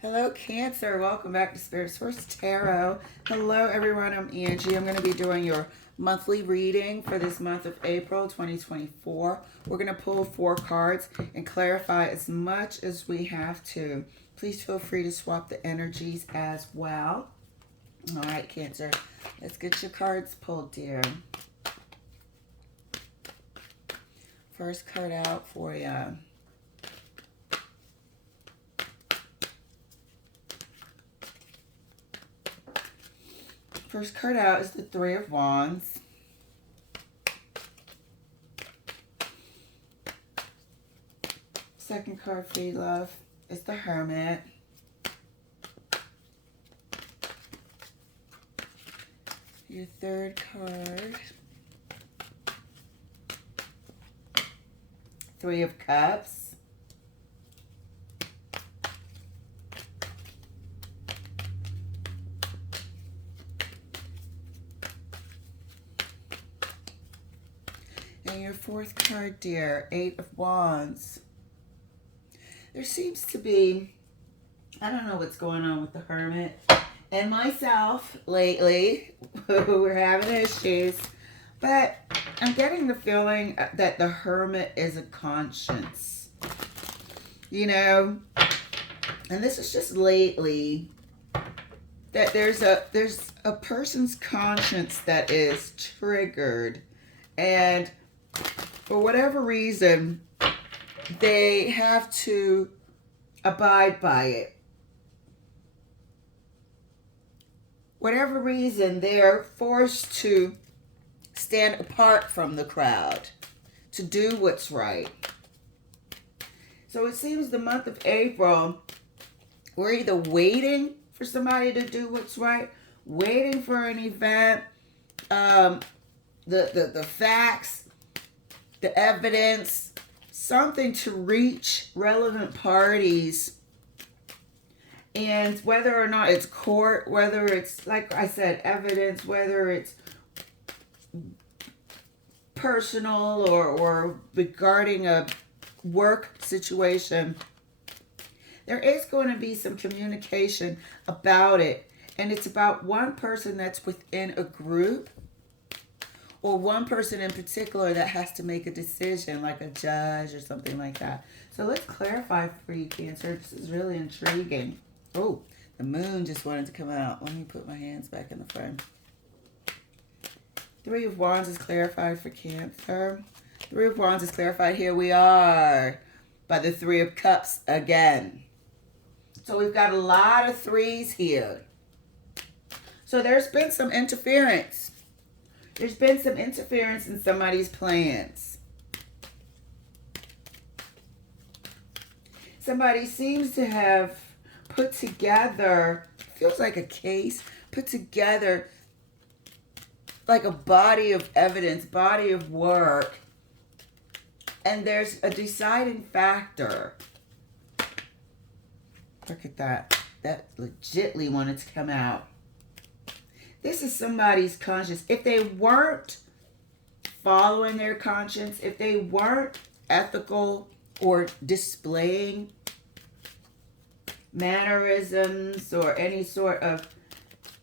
Hello, Cancer. Welcome back to Spirit Source Tarot. Hello, everyone. I'm Angie. I'm going to be doing your monthly reading for this month of April 2024. We're going to pull 4 cards and clarify as much as we have to. Please feel free to swap the energies as well. All right, Cancer. Let's get your cards pulled, dear. First card out for you. First card out is the Three of Wands. Second card for you, love, is the Hermit. Your third card, Three of Cups. And your fourth card, dear, Eight of Wands. There seems to be, I don't know what's going on with the Hermit and myself lately. We're having issues. But I'm getting the feeling that the Hermit is a conscience. You know, and this is just lately, that there's a person's conscience that is triggered. And for whatever reason, they have to abide by it. Whatever reason, they're forced to stand apart from the crowd, to do what's right. So it seems the month of April, we're either waiting for somebody to do what's right, waiting for an event, the facts, the evidence, something to reach relevant parties. And whether or not it's court, whether it's, like I said, evidence, whether it's personal or regarding a work situation, there is going to be some communication about it. And it's about one person that's within a group, or one person in particular that has to make a decision, like a judge or something like that. So let's clarify for you, Cancer. This is really intriguing. Oh, the moon just wanted to come out. Let me put my hands back in the frame. Three of Wands is clarified for Cancer. Three of Wands is clarified. Here we are by the Three of Cups again. So we've got a lot of threes here. So there's been some interference. There's been some interference in somebody's plans. Somebody seems to have put together, feels like a case, put together like a body of evidence, body of work, and there's a deciding factor. Look at that. That legitly wanted to come out. This is somebody's conscience. If they weren't following their conscience, if they weren't ethical or displaying mannerisms or any sort of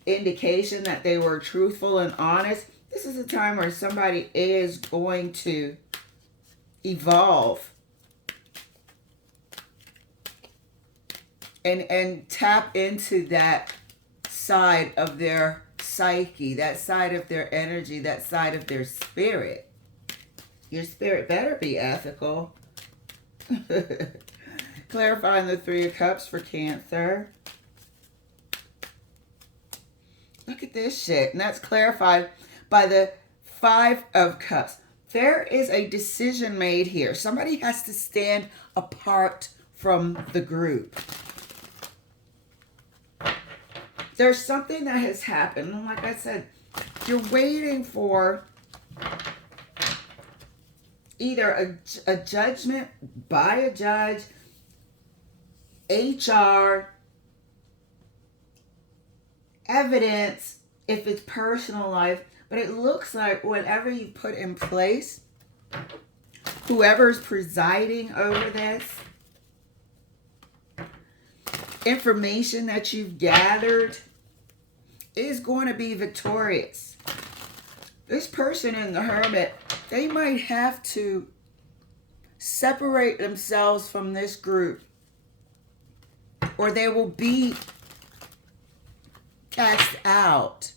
indication that they were truthful and honest, this is a time where somebody is going to evolve and tap into that side of their psyche, that side of their energy, that side of their spirit. Your spirit better be ethical. Clarifying the Three of Cups for Cancer. Look at this shit. And that's clarified by the Five of Cups. There is a decision made here. Somebody has to stand apart from the group. There's something that has happened. And like I said, you're waiting for either a judgment by a judge, HR, evidence, if it's personal life. But it looks like whatever you put in place, whoever's presiding over this, information that you've gathered is going to be victorious. This person in the Hermit, they might have to separate themselves from this group, or they will be cast out.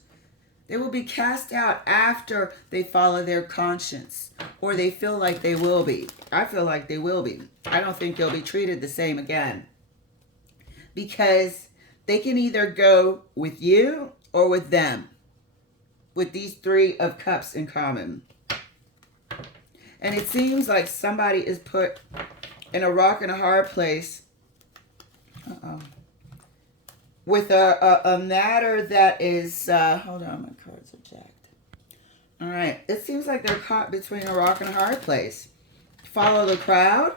They will be cast out after they follow their conscience, or they feel like they will be. I feel like they will be. I don't think they'll be treated the same again, because they can either go with you or with them, with these 3 of Cups in common. And it seems like somebody is put in a rock and a hard place with a matter that is, hold on, my cards are jacked. All right, it seems like they're caught between a rock and a hard place. Follow the crowd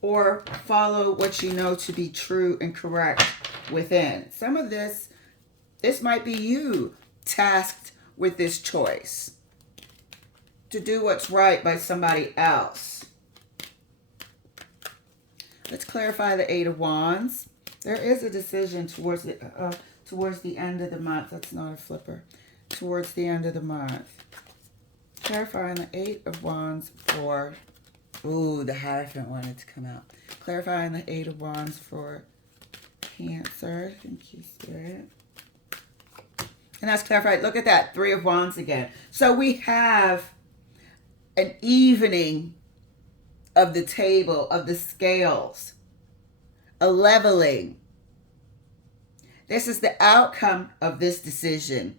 or follow what you know to be true and correct within. Some of this might be you tasked with this choice to do what's right by somebody else. Let's clarify the 8 of Wands. There is a decision towards the end of the month. That's not a flipper. Towards the end of the month. Clarifying the 8 of Wands for... Ooh, the Hierophant wanted to come out. Clarifying the 8 of Wands for Cancer. Thank you, Spirit. And that's clarified. Look at that. 3 of Wands again. So we have an evening of the table, of the scales. A leveling. This is the outcome of this decision.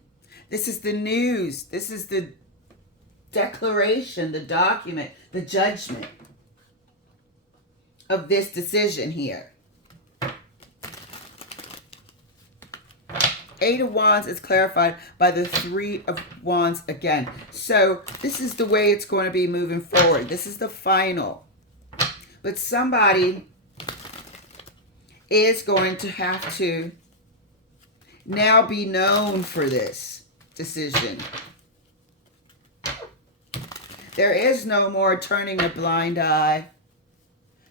This is the news. This is the declaration, the document, the judgment of this decision here. 8 of Wands is clarified by the 3 of Wands again. So this is the way it's going to be moving forward. This is the final. But somebody is going to have to now be known for this decision. There is no more turning a blind eye.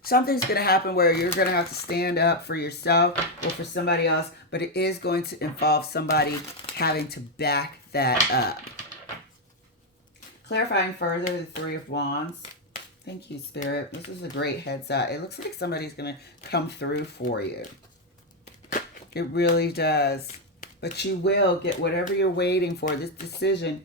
Something's going to happen where you're going to have to stand up for yourself or for somebody else, but it is going to involve somebody having to back that up. Clarifying further the 3 of Wands. Thank you, Spirit. This is a great heads up. It looks like somebody's going to come through for you. It really does. But you will get whatever you're waiting for, this decision.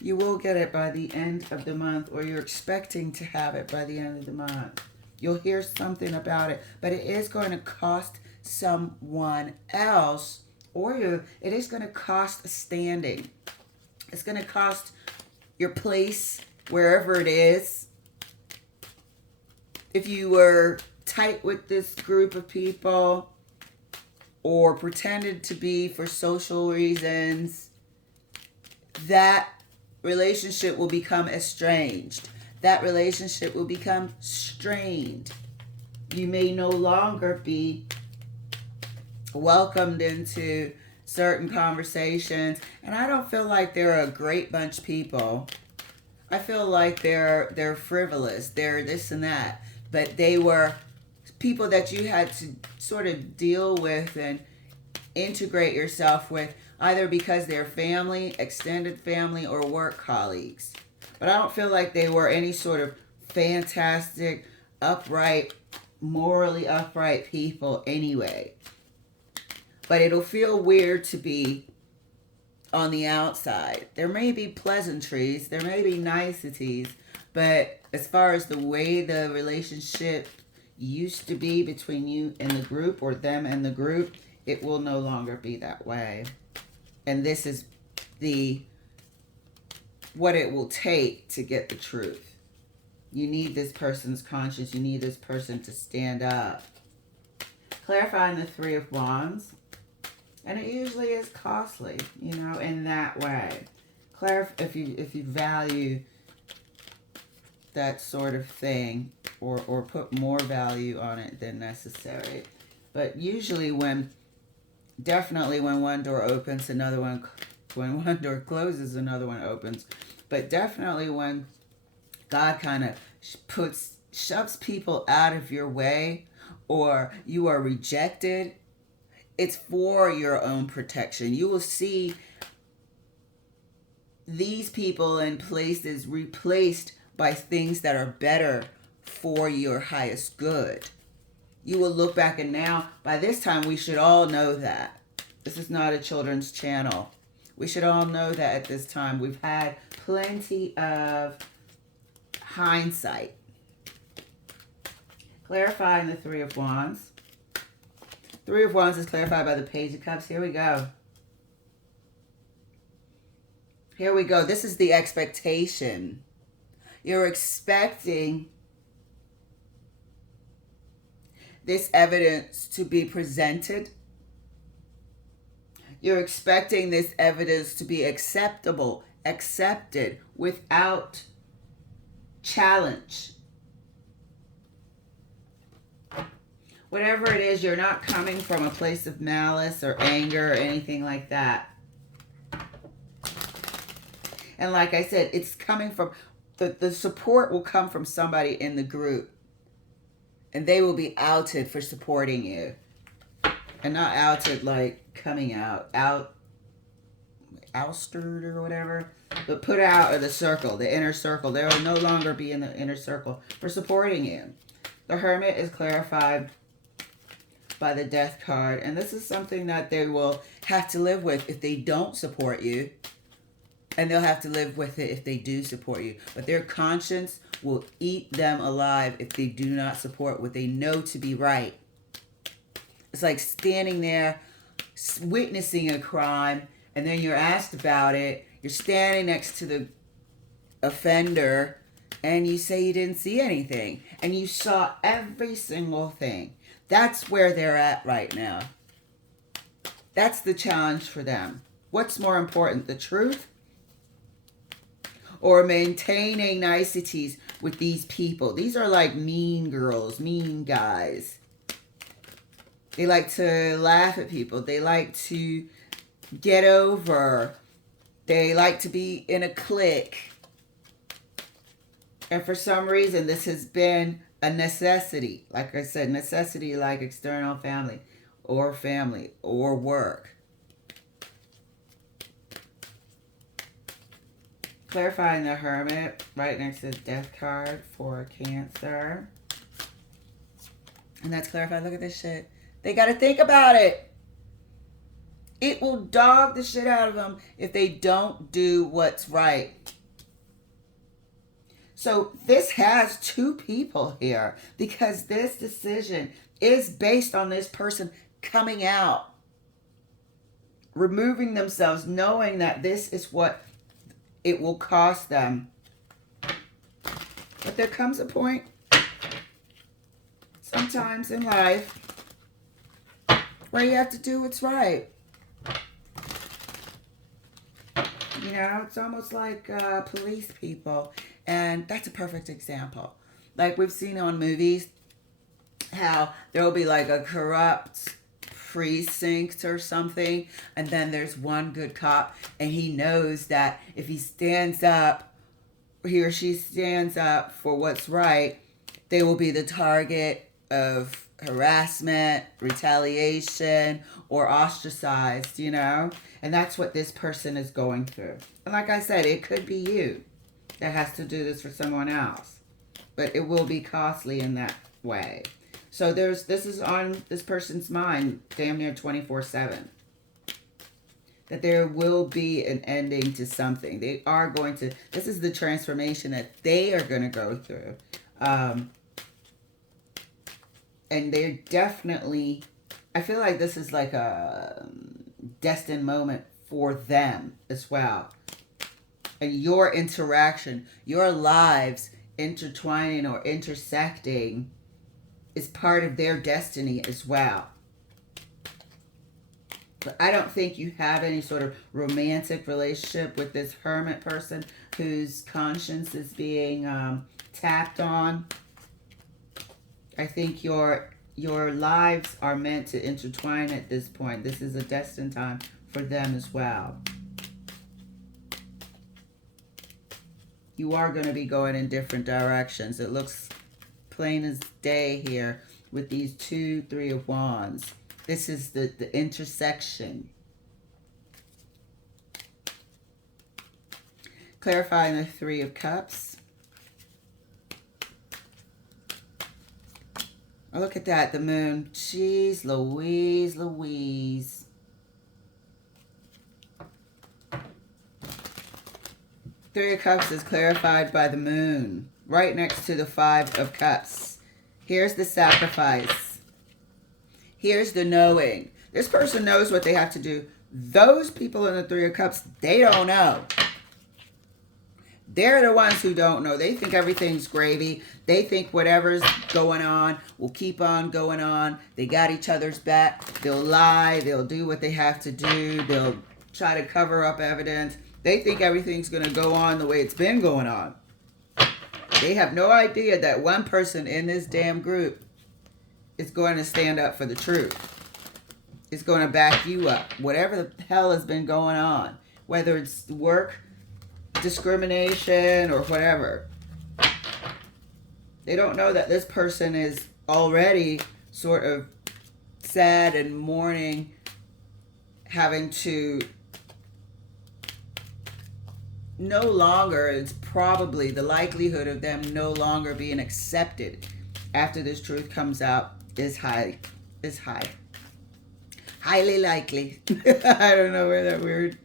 You will get it by the end of the month, or you're expecting to have it by the end of the month. You'll hear something about it, but it is going to cost someone else, or it is going to cost a standing. It's going to cost your place wherever it is. If you were tight with this group of people or pretended to be for social reasons, that relationship will become estranged. That relationship will become strained. You may no longer be welcomed into certain conversations. And I don't feel like they're a great bunch of people. I feel like they're frivolous. They're this and that. But they were people that you had to sort of deal with and integrate yourself with, either because they're family, extended family, or work colleagues. But I don't feel like they were any sort of fantastic, upright, morally upright people anyway. But it'll feel weird to be on the outside. There may be pleasantries, there may be niceties, but as far as the way the relationship used to be between you and the group, or them and the group, it will no longer be that way. And this is what it will take to get the truth. You need this person's conscience. You need this person to stand up. Clarifying the 3 of Wands. And it usually is costly, in that way. If you value that sort of thing, or put more value on it than necessary. But usually definitely when one door opens, when one door closes, another one opens. But definitely when God kind of shoves people out of your way, or you are rejected, it's for your own protection. You will see these people and places replaced by things that are better for your highest good. You will look back, and now, by this time, we should all know that. This is not a children's channel. We should all know that at this time. We've had plenty of hindsight. Clarifying the Three of Wands. Three of Wands is clarified by the Page of Cups. Here we go. Here we go. This is the expectation. You're expecting this evidence to be presented. You're expecting this evidence to be acceptable, accepted without challenge. Whatever it is, you're not coming from a place of malice or anger or anything like that. And like I said, it's coming from, the support will come from somebody in the group. And they will be outed for supporting you. And not outed like coming out. Ousted or whatever. But put out of the circle, the inner circle. They will no longer be in the inner circle for supporting you. The Hermit is clarified by the Death card. And this is something that they will have to live with if they don't support you. And they'll have to live with it if they do support you. But their conscience will eat them alive if they do not support what they know to be right. It's like standing there, witnessing a crime, and then you're asked about it. You're standing next to the offender, and you say you didn't see anything. And you saw every single thing. That's where they're at right now. That's the challenge for them. What's more important, the truth? Or maintaining niceties with these people? These are like mean girls, mean guys. They like to laugh at people. They like to get over. They like to be in a clique. And for some reason, this has been a necessity. Like I said, necessity like external family or work. Clarifying the Hermit right next to the Death card for Cancer. And that's clarified. Look at this shit. They got to think about it. It will dog the shit out of them if they don't do what's right. So this has two people here because this decision is based on this person coming out, removing themselves, knowing that this is what it will cost them. But there comes a point sometimes in life where you have to do what's right. You know, it's almost like police people. And that's a perfect example. Like we've seen on movies, how there will be like a corrupt precinct or something, and then there's one good cop, and he knows that if he stands up, he or she stands up for what's right, they will be the target of harassment, retaliation, or ostracized, you know? And that's what this person is going through. And like I said, it could be you that has to do this for someone else. But it will be costly in that way. So this is on this person's mind damn near 24/7. That there will be an ending to something. They are going to, this is the transformation that they are going to go through. And they're definitely, I feel like this is like a destined moment for them as well. And your interaction, your lives intertwining or intersecting is part of their destiny as well. But I don't think you have any sort of romantic relationship with this Hermit person whose conscience is being tapped on. I think your lives are meant to intertwine at this point. This is a destined time for them as well. You are going to be going in different directions. It looks plain as day here with these two Three of Wands. This is the intersection. Clarifying the Three of Cups. Oh, look at that, the moon. Jeez Louise, Louise. Three of Cups is clarified by the moon, right next to the Five of Cups. Here's the sacrifice. Here's the knowing. This person knows what they have to do. Those people in the Three of Cups, they don't know. They're the ones who don't know. They think everything's gravy. They think whatever's going on will keep on going on. They got each other's back. They'll lie. They'll do what they have to do. They'll try to cover up evidence. They think everything's going to go on the way it's been going on. They have no idea that one person in this damn group is going to stand up for the truth. It's going to back you up. Whatever the hell has been going on, whether it's work, discrimination, or whatever. They don't know that this person is already sort of sad and mourning, having to no longer, it's probably the likelihood of them no longer being accepted after this truth comes out is high. Highly likely. I don't know where that weird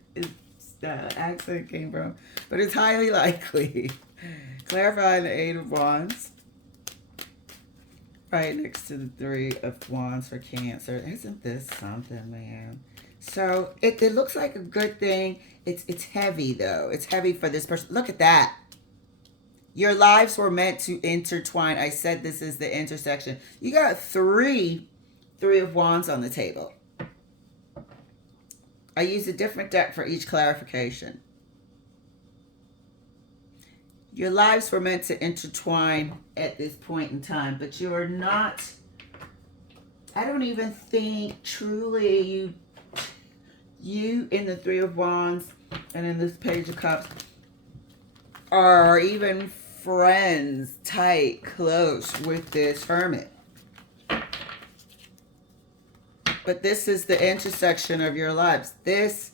accent came from, but it's highly likely. Clarifying the Eight of Wands. Right next to the Three of Wands for Cancer. Isn't this something, man? So it looks like a good thing. It's heavy, though. It's heavy for this person. Look at that. Your lives were meant to intertwine. I said this is the intersection. You got Three of Wands on the table. I used a different deck for each clarification. Your lives were meant to intertwine at this point in time, but you are not, I don't even think truly you in the Three of Wands and in this Page of Cups are even friends, tight, close with this Hermit. But this is the intersection of your lives. This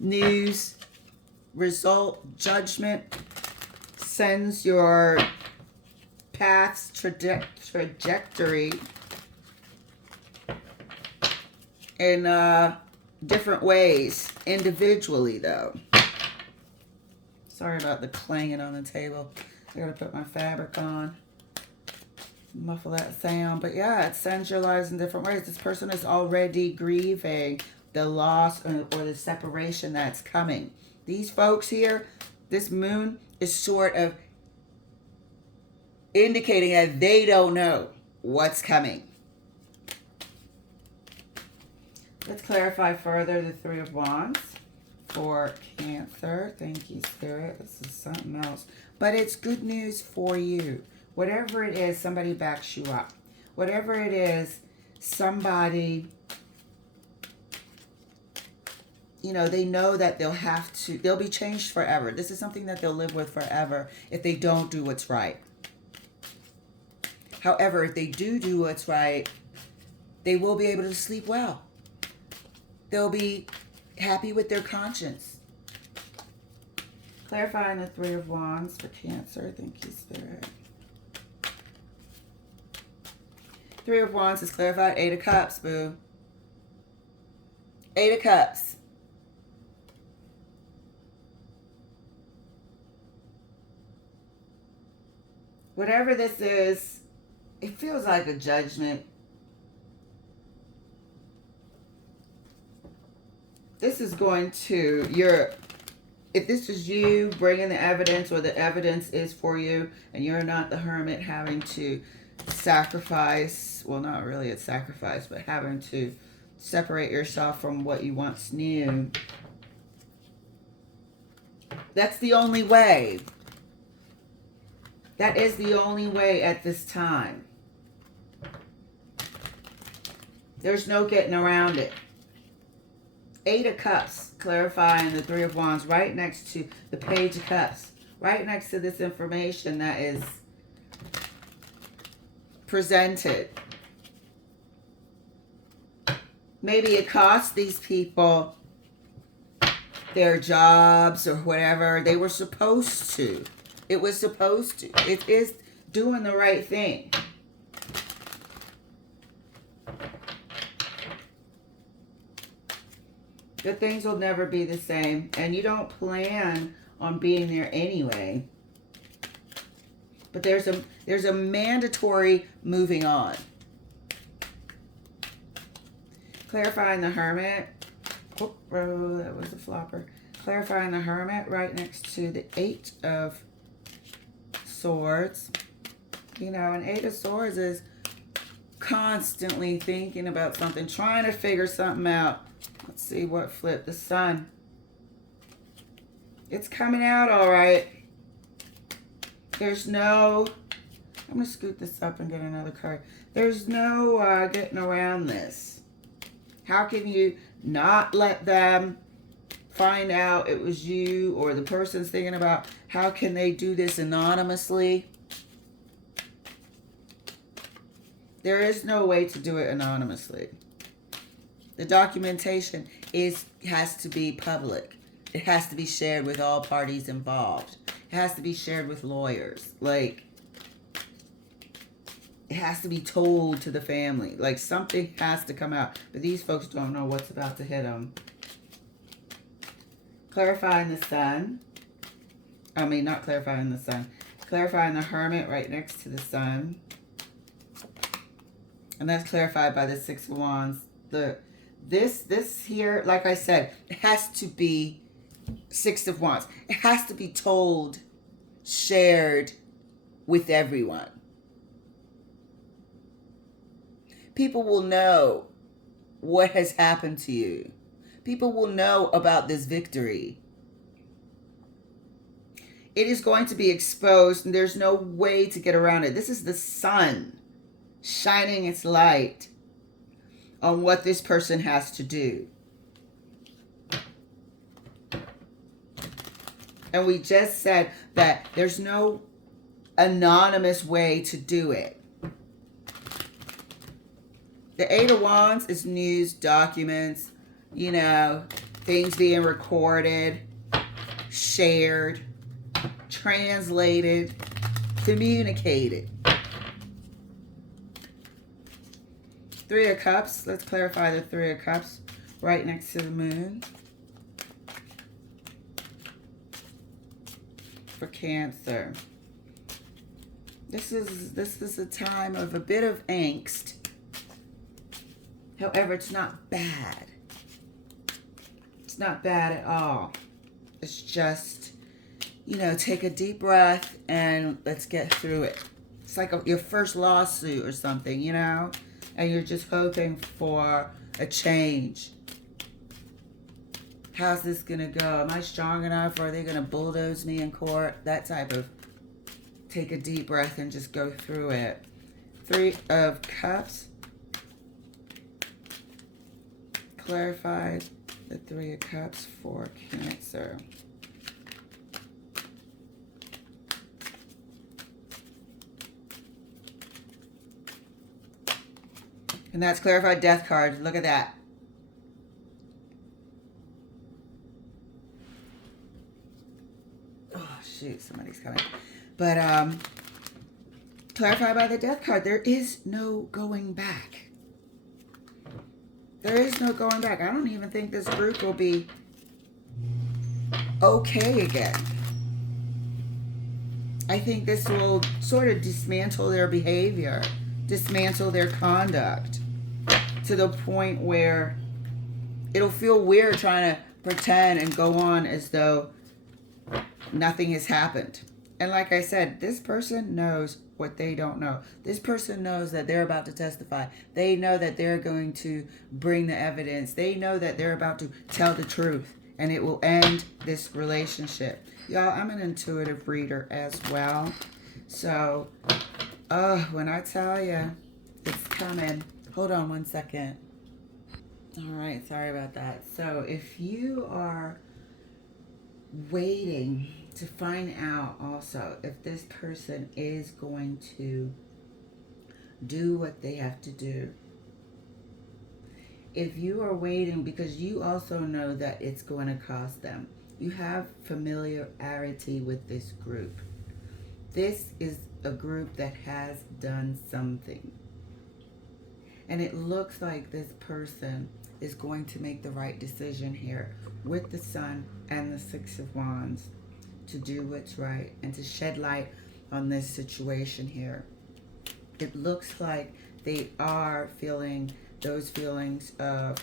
news, result, judgment sends your path's trajectory in different ways, individually, though. Sorry about the clanging on the table. I gotta put my fabric on. Muffle that sound. But yeah, it sends your lives in different ways. This person is already grieving the loss or the separation that's coming. These folks here, this moon is sort of indicating that they don't know what's coming. Let's clarify further the Three of Wands for Cancer. Thank you, Spirit. This is something else. But it's good news for you. Whatever it is, somebody backs you up. Whatever it is, somebody, you know, they know that they'll be changed forever. This is something that they'll live with forever if they don't do what's right. However, if they do what's right, they will be able to sleep well. They'll be happy with their conscience. Clarifying the Three of Wands for Cancer. Thank you, Spirit. Three of Wands is clarified. Eight of Cups, boo. Eight of Cups. Whatever this is, it feels like a judgment. This is going to, if this is you bringing the evidence, or the evidence is for you, and you're not the hermit having to sacrifice, well, not really a sacrifice, but having to separate yourself from what you once knew. That's the only way. That is the only way at this time. There's no getting around it. Eight of Cups, clarifying the Three of Wands right next to the Page of Cups. Right next to this information that is presented. Maybe it cost these people their jobs or whatever. They were supposed to. It was supposed to. It is doing the right thing. But things will never be the same. And you don't plan on being there anyway. But there's a mandatory moving on. Clarifying the Hermit. Oh, that was a flopper. Clarifying the Hermit right next to the 8 of Swords. You know, an 8 of Swords is constantly thinking about something, trying to figure something out. Let's see what flipped. The Sun. It's coming out all right. There's no... I'm going to scoot this up and get another card. There's no getting around this. How can you not let them find out it was you, or the person's thinking about how can they do this anonymously? There is no way to do it anonymously. The documentation has to be public. It has to be shared with all parties involved. It has to be shared with lawyers. Like, it has to be told to the family. Like, something has to come out. But these folks don't know what's about to hit them. Clarifying the Sun. I mean, not clarifying the Sun. Clarifying the Hermit right next to the Sun. And that's clarified by the 6 of Wands. This here, like I said, it has to be 6 of Wands. It has to be told, shared with everyone. People will know what has happened to you. People will know about this victory. It is going to be exposed, and there's no way to get around it. This is the sun shining its light on what this person has to do. And we just said that there's no anonymous way to do it. The 8 of Wands is news, documents, you know, things being recorded, shared, translated, communicated. 3 of Cups. Let's clarify the 3 of Cups right next to the Moon. For Cancer. This is a time of a bit of angst. However, it's not bad. It's not bad at all. It's just, you know, take a deep breath and let's get through it. It's like your first lawsuit or something, you know? And you're just hoping for a change. How's this going to go? Am I strong enough? Or are they going to bulldoze me in court? That type of take a deep breath and just go through it. 3 of Cups. Clarify the 3 of Cups for Cancer. And that's clarified Death card. Look at that. Oh, shoot. Somebody's coming. But, clarified by the Death card. There is no going back. There is no going back. I don't even think this group will be okay again. I think this will sort of dismantle their behavior, dismantle their conduct to the point where it'll feel weird trying to pretend and go on as though nothing has happened. And like I said, this person knows what they don't know. This person knows that they're about to testify. They know that they're going to bring the evidence. They know that they're about to tell the truth, and it will end this relationship. Y'all, I'm an intuitive reader as well. So, when I tell you it's coming, hold on one second. All right, sorry about that. So if you are waiting to find out also if this person is going to do what they have to do, if you are waiting, because you also know that it's going to cost them. You have familiarity with this group. This is a group that has done something. And it looks like this person is going to make the right decision here with the Sun and the Six of Wands to do what's right and to shed light on this situation here. It looks like they are feeling those feelings of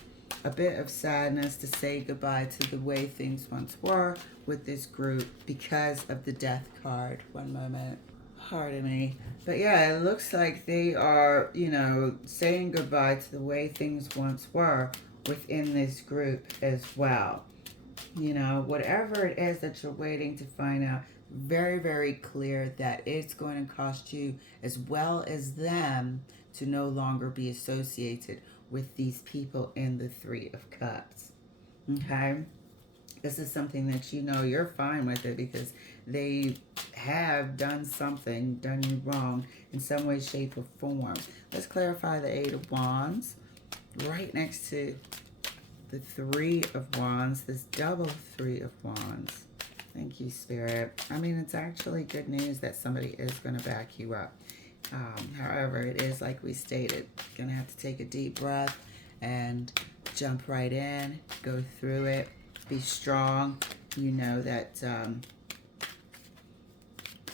a bit of sadness to say goodbye to the way things once were with this group because of the Death card. One moment. Pardon me. But yeah, it looks like they are, saying goodbye to the way things once were within this group as well. Whatever it is that you're waiting to find out, very, very clear that it's going to cost you as well as them to no longer be associated with these people in the Three of Cups. Okay? This is something that you're fine with it because they have done something, done you wrong in some way, shape, or form. Let's clarify the Eight of Wands right next to the Three of Wands, this double Three of Wands. Thank you, Spirit. I mean, it's actually good news that somebody is going to back you up. However, it is like we stated, going to have to take a deep breath and jump right in, go through it, be strong. You know that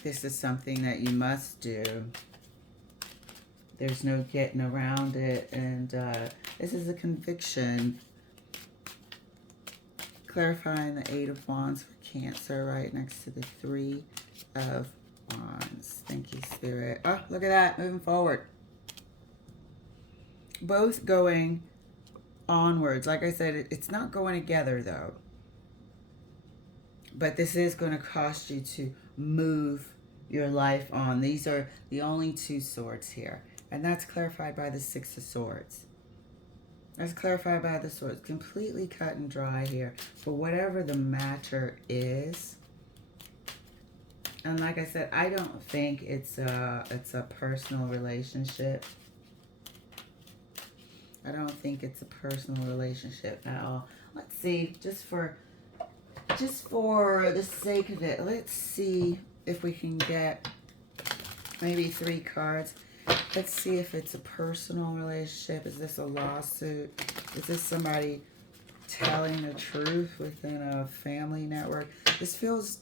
this is something that you must do. There's no getting around it, and this is a conviction. Clarifying the Eight of Wands for Cancer right next to the Three of Wands. Thank you, Spirit. Oh, look at that. Moving forward. Both going onwards. Like I said, it's not going together, though. But this is going to cost you to move your life on. These are the only two swords here. And that's clarified by the Six of Swords. That's clarified by the swords. Completely cut and dry here. For whatever the matter is. And like I said, I don't think it's a personal relationship. I don't think it's a personal relationship at all. Let's see, just for the sake of it, let's see if we can get maybe 3 cards. Let's see if it's a personal relationship. Is this a lawsuit? Is this somebody telling the truth within a family network? This feels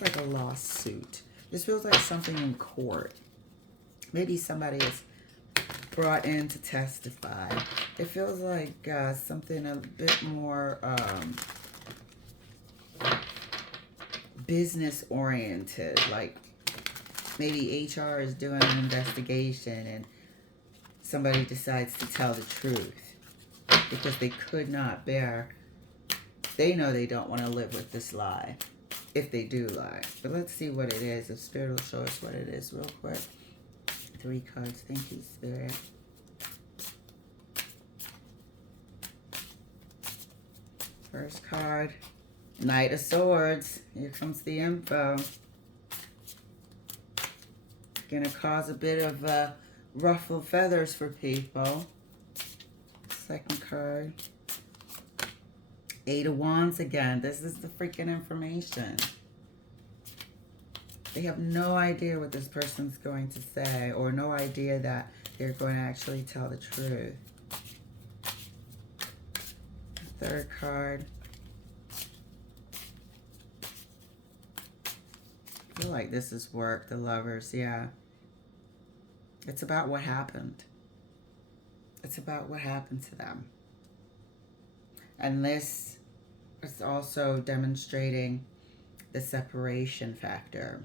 like a lawsuit. This feels like something in court. Maybe somebody is brought in to testify. It feels like something a bit more business oriented, like maybe HR is doing an investigation and somebody decides to tell the truth because they could not bear, they know they don't want to live with this lie, if they do lie. But let's see what it is. If Spirit will show us what it is real quick. 3 cards. Thank you, Spirit. First card, Knight of Swords. Here comes the info. Gonna cause a bit of ruffle feathers for people. Second card, Eight of Wands again. This is the freaking information. They have no idea what this person's going to say, or no idea that they're going to actually tell the truth. Third card. I feel like this is work, the Lovers, yeah. It's about what happened. It's about what happened to them. And this is also demonstrating the separation factor.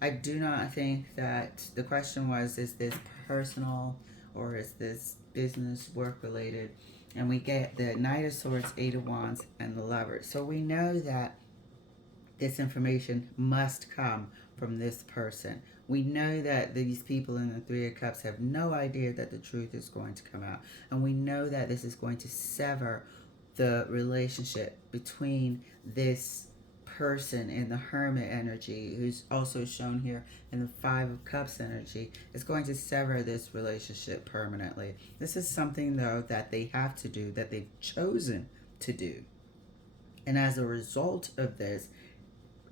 I do not think that the question was, is this personal or is this business work related? And we get the Knight of Swords, Eight of Wands, and the Lovers. So we know that this information must come from this person. We know that these people in the Three of Cups have no idea that the truth is going to come out. And we know that this is going to sever the relationship between this person in the Hermit energy, who's also shown here in the Five of Cups energy, is going to sever this relationship permanently. This is something, though, that they have to do, that they've chosen to do. And as a result of this,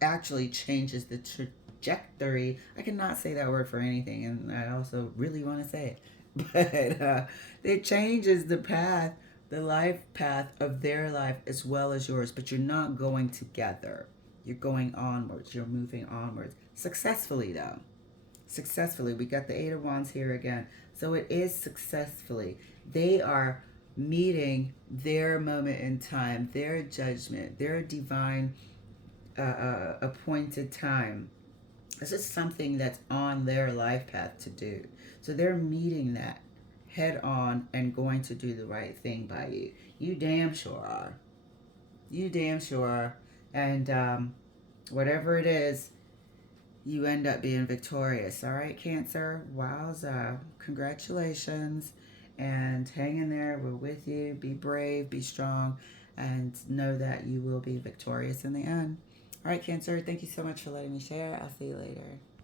actually changes the trajectory. I cannot say that word for anything, and I also really want to say it. But it changes the path, the life path of their life as well as yours. But you're not going together. You're going onwards. You're moving onwards. Successfully, though. Successfully. We got the Eight of Wands here again. So it is successfully. They are meeting their moment in time, their judgment, their divine appointed time. This is something that's on their life path to do. So they're meeting that head on and going to do the right thing by you. You damn sure are. You damn sure are. And whatever it is, you end up being victorious. All right, Cancer? Wowza. Congratulations. And hang in there. We're with you. Be brave. Be strong. And know that you will be victorious in the end. All right, Cancer, thank you so much for letting me share. I'll see you later.